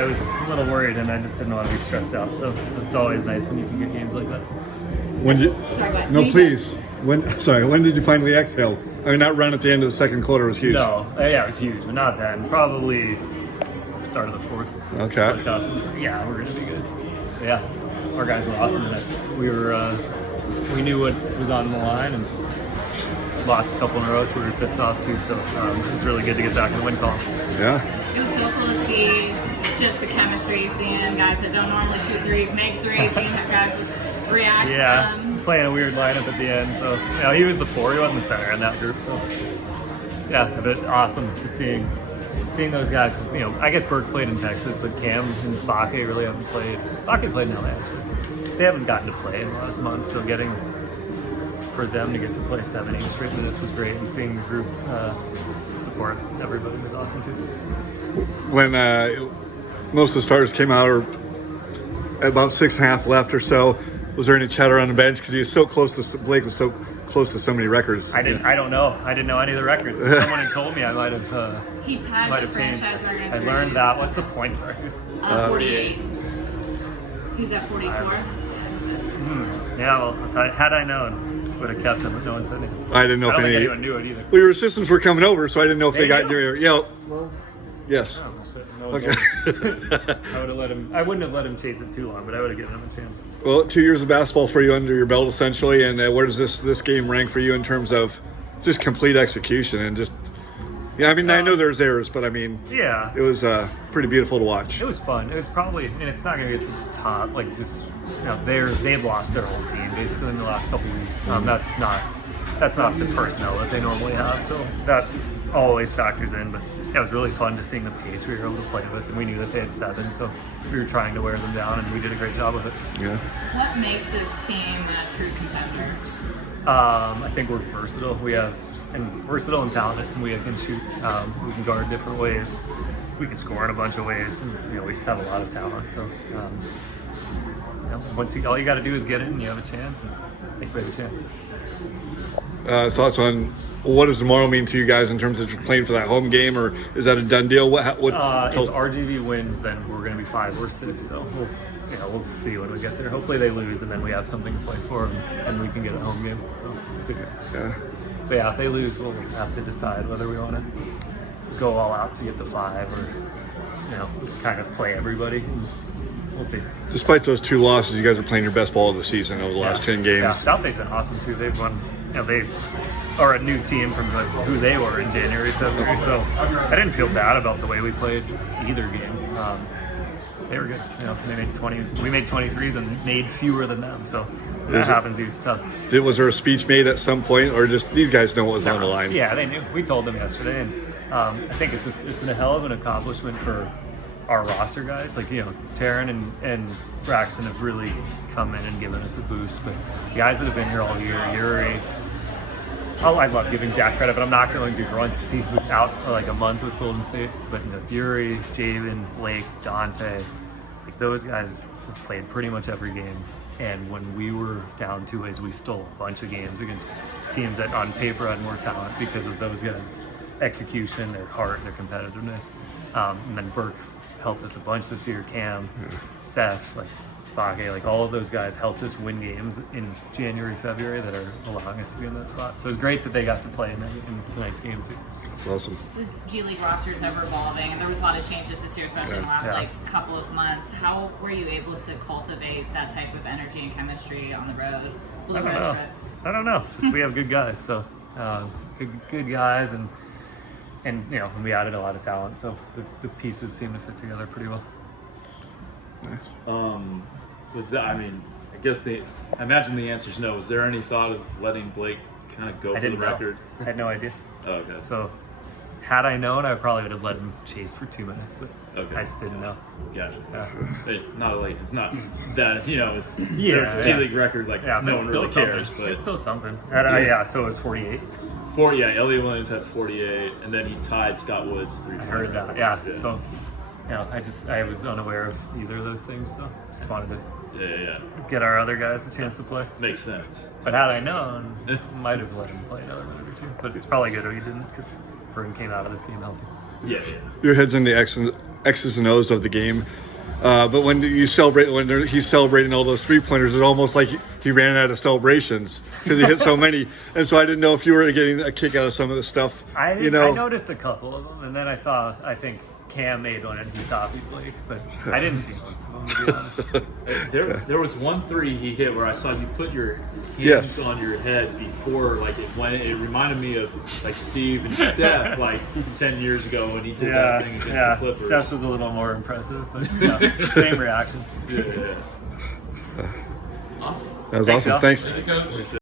I was a little worried, and I just didn't want to be stressed out. So it's always nice when you can get games like that. When did? Sorry, go ahead. No, please. When did you finally exhale? I mean, that run at the end of the second quarter was huge. No, yeah, it was huge, but not then. Probably start of the fourth. Okay. Yeah, we're gonna be good. Yeah, our guys were awesome in it. We knew what was on the line and lost a couple in a row, so we were pissed off too. So it was really good to get back in the win column. Yeah. It was so cool to see just the chemistry, seeing guys that don't normally shoot threes make threes, seeing how guys would react to them. Playing a weird lineup at the end. So he was the 4, he wasn't the center in that group. So yeah, but awesome just seeing those guys. 'Cause, I guess Burke played in Texas, but Cam and Bakke really haven't played. Bakke played in LA actually. They haven't gotten to play in the last month, so for them to get to play 7-8 straight minutes was great, and seeing the group to support everybody was awesome too. When most of the starters came out, or about 6.5 left or so, was there any chatter on the bench? Because he was so close to Blake was so close to so many records. I don't know. I didn't know any of the records. If someone had told me, I might have. He tied the franchise record. I learned that. What's the points record? 48. He's at 44. Yeah, well, had I known, would have kept him, but no one said anything. I didn't know I don't think anyone knew it either. Well, your assistants were coming over, so I didn't know if they got knew? your. Yeah. Well, yes. No one Okay. told me. I would have let him. I wouldn't have let him chase it too long, but I would have given him a chance. Well, 2 years of basketball for you under your belt, essentially, and where does this game rank for you in terms of just complete execution and just? Yeah, I mean, I know there's errors, but I mean, yeah, it was pretty beautiful to watch. It was fun. It was probably, and it's not going to get to the top. Like just, they've lost their whole team basically in the last couple of weeks. That's not the personnel that they normally have, so that always factors in. But yeah, it was really fun to seeing the pace we were able to play with, and we knew that they had 7, so we were trying to wear them down, and we did a great job of it. Yeah. What makes this team a true contender? I think we're versatile. Versatile and talented, and we can shoot. We can guard different ways. We can score in a bunch of ways, and we just have a lot of talent. So, all you got to do is get it, and you have a chance. And I think we have a chance. Thoughts on what does tomorrow mean to you guys in terms of just playing for that home game, or is that a done deal? If RGV wins, then we're going to be 5 or 6. So we'll see when we get there. Hopefully they lose, and then we have something to play for, and we can get a home game. So it's a good. Yeah. But yeah, if they lose, we'll have to decide whether we want to go all out to get the 5 or, kind of play everybody. We'll see. Despite those 2 losses, you guys are playing your best ball of the season over the last 10 games. Yeah, South Bay's been awesome too. They've won. They are a new team from who they were in January, February. So I didn't feel bad about the way we played either game. They were good. They made 20. We made 23s and made fewer than them. So. That happens. It's tough. Was there a speech made at some point, or just these guys know what was on the line? Yeah, they knew. We told them yesterday, and I think it's a hell of an accomplishment for our roster guys. Like Taryn and Braxton have really come in and given us a boost. But guys that have been here all year, Yuri. I love giving Jack credit, but I'm not going to do runs because he was out for like a month with Golden State. But Yuri, Javen, Blake, Dante, those guys have played pretty much every game. And when we were down 2 ways, we stole a bunch of games against teams that on paper had more talent because of those guys' execution, their heart, their competitiveness. And then Burke helped us a bunch this year. Cam, Seth, Bakke, all of those guys helped us win games in January, February that are allowing us to be in that spot. So it was great that they got to play in tonight's game too. Awesome. The G League roster is ever evolving, and there was a lot of changes this year, especially in the last couple of months. How were you able to cultivate that type of energy and chemistry on the road? I don't know. Just we have good guys, so good guys, and we added a lot of talent, so the pieces seem to fit together pretty well. Nice. Was that? I mean, I imagine the answer is no. Was there any thought of letting Blake kind of go for the record? I had no idea. Oh, okay. So, had I known, I probably would have let him chase for 2 minutes, but I just didn't know. Gotcha. Yeah. It's not that it's a G League record. No one really cares, but it's still something. So it was 48. Elliot Williams had 48, and then he tied Scott Woods 3. I heard that. Yeah. So, I was unaware of either of those things, so just wanted to get our other guys a chance to play. Makes sense. But had I known, might have let him play another minute or 2. But it's probably good we didn't because Vern came out of this game healthy. Yeah. Your head's in the X's and O's of the game. But when he's celebrating all those 3-pointers, it's almost like he ran out of celebrations because he hit so many. And so I didn't know if you were getting a kick out of some of the stuff. I noticed a couple of them, and then I think Cam made one and he copied Blake, but I didn't see most of them, to be honest. There was one 3 he hit where I saw you put your hands Yes. on your head before, like it reminded me of like Steve and Steph like 10 years ago when he did that thing against the Clippers. Steph's was a little more impressive, but same reaction. Yeah. Awesome. That was Thanks, awesome. Al. Thanks. Thank you, Coach.